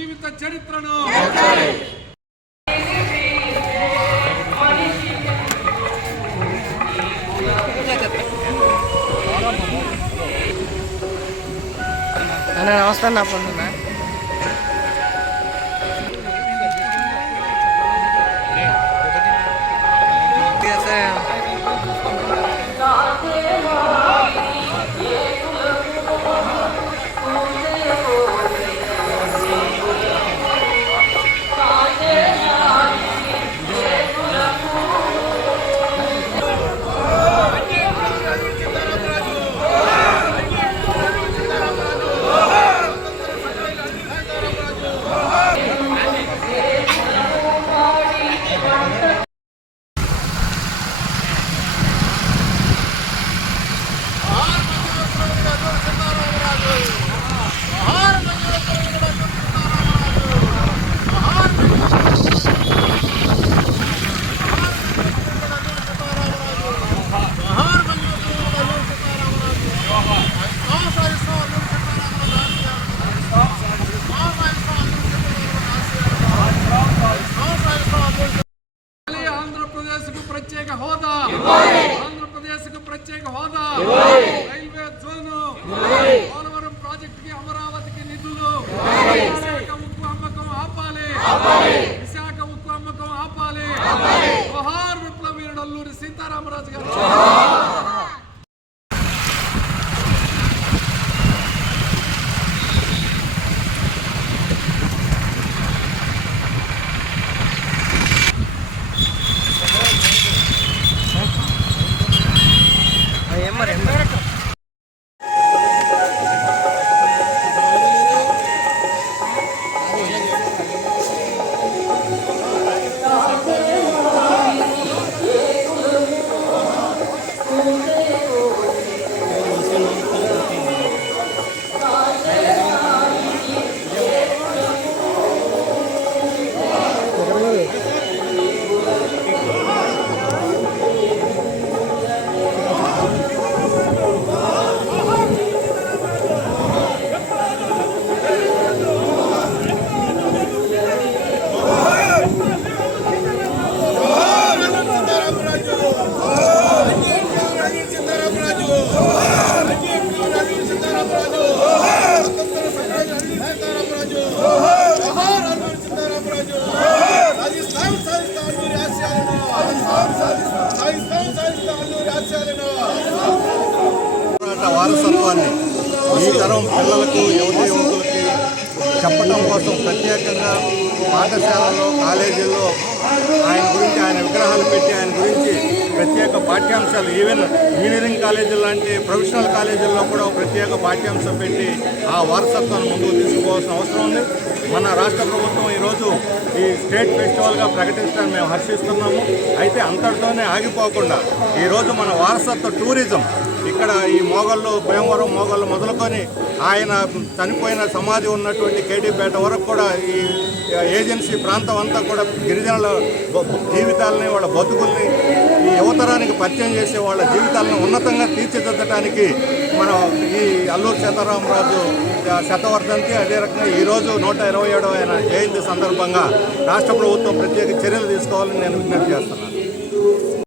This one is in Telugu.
జీవిత చరిత్రను. నమస్తే నా పొందున్నా విశాఖ ఉక్కు అమ్మకం ఆపాలి. జోహార్ విప్లవీరుడు అల్లూరి సీతారామరాజు గారు. పోరాట వారసత్వాన్ని ఈ తరం పిల్లలకు యువత యువకులకి చెప్పడం కోసం ప్రత్యేకంగా పాఠశాలలో కాలేజీల్లో ఆయన గురించి ఆయన విగ్రహాలు పెట్టి ఆయన గురించి ప్రత్యేక పాఠ్యాంశాలు ఈవెన్ ఇంజనీరింగ్ కాలేజీలు లాంటి ప్రొఫెషనల్ కాలేజీల్లో కూడా ప్రత్యేక పాఠ్యాంశం పెట్టి ఆ వారసత్వాన్ని ముందుకు తీసుకోవాల్సిన అవసరం ఉంది. మన రాష్ట్ర ప్రభుత్వం ఈరోజు ఈ స్టేట్ ఫెస్టివల్గా ప్రకటించడానికి మేము హర్షిస్తున్నాము. అయితే అంతటితోనే ఆగిపోకుండా ఈరోజు మన వారసత్వ టూరిజం ఇక్కడ ఈ మోగళ్ళు భీమవరం మోగళ్ళు మొదలుకొని ఆయన చనిపోయిన సమాధి ఉన్నటువంటి కేటీపేట వరకు కూడా ఈ ఏజెన్సీ ప్రాంతం అంతా కూడా గిరిజనుల జీవితాలని వాళ్ళ బతుకుల్ని ఈ యువతరానికి పరిచయం చేసే వాళ్ళ జీవితాలను ఉన్నతంగా తీర్చిదిద్దడానికి మనం ఈ అల్లూరు సీతారామరాజు శతవర్ధంతి అదే రకంగా ఈరోజు నూట ఇరవై ఏడవ జయంతి సందర్భంగా రాష్ట్ర ప్రభుత్వం ప్రత్యేక చర్యలు తీసుకోవాలని నేను విజ్ఞప్తి చేస్తున్నాను.